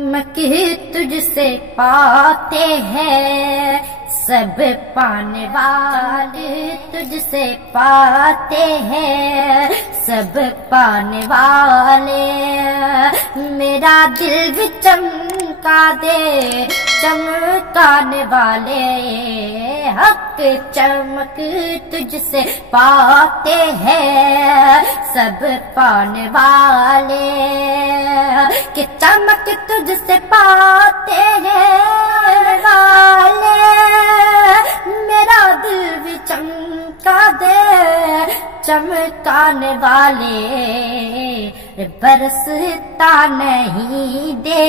چمک تجھ سے پاتے ہیں سب پانے والے، تجھ سے پاتے ہیں سب پانے والے، میرا دل بھی چمکا دے چمکانے والے، حق چمک تجھ سے پاتے ہیں سب پانے والے، کہ چمک تجھ سے پاتے ہیں والے، میرا دل بھی چمکا دے چمکانے والے، برستا نہیں دے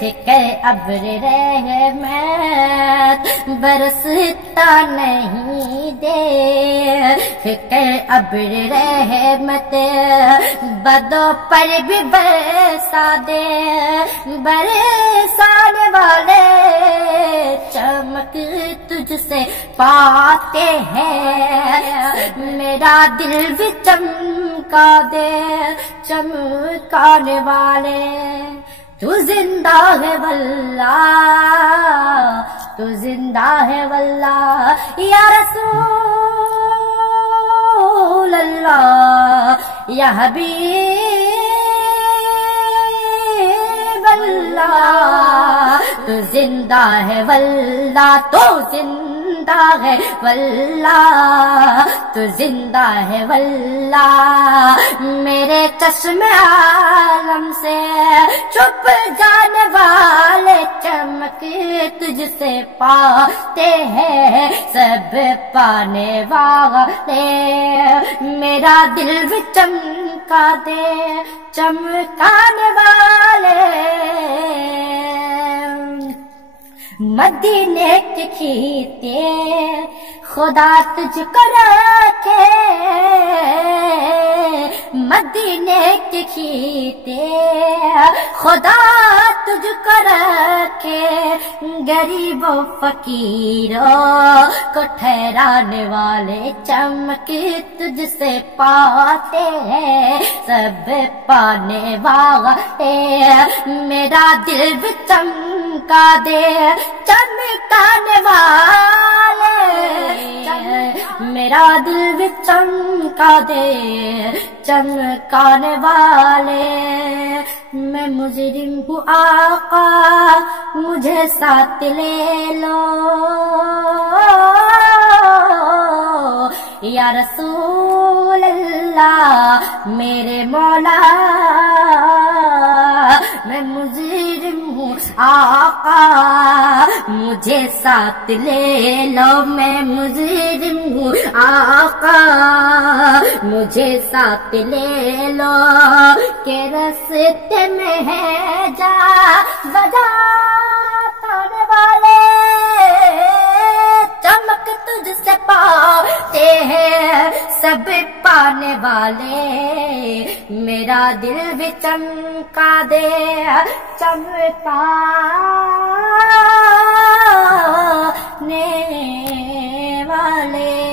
کہ ابر رحمت، برستا نہیں دے کہ ابر رحمت، بدوں پر بھی برسا دے برسانے والے، چمک تجھ سے پاتے ہیں، میرا دل بھی چمکا دے چمکانے والے، تو زندہ ہے واللہ، تو زندہ ہے واللہ یا رسول اللہ یا حبیب اللہ، تو زندہ ہے واللہ، تو زندہ ہے واللہ، تو زندہ ہے واللہ، میرے چشم عالم سے چھپ جانے والے، چمک تجھ سے پاتے ہیں سب پانے والے، میرا دل بھی چمکا دے چمکانے والے، مدینے کے کھیتے خدا تجھ کو رکھے، مدینے کے کھیتے خدا تجھ کو رکھے، غریب و فقیروں کو ٹھہرانے والے، چمک تجھ سے پاتے ہیں سب پانے والے، میرا دل بھی چمکا دے چمکانے والے، میرا دل بھی چمکا دے چمکانے والے، میں مجرم ہوں آقا مجھے ساتھ لے لو، یا رسول اللہ میرے مولا، میں مجرم ہوں آقا مجھے ساتھ لے لو، میں مجرم ہوں آقا مجھے ساتھ لے لو، کہ راستے میں ہے جا بجا پانے والے، چمک تجھ سے پاتے ہیں سب پانے والے، میرا دل بھی چمکا دے چمکانے والے۔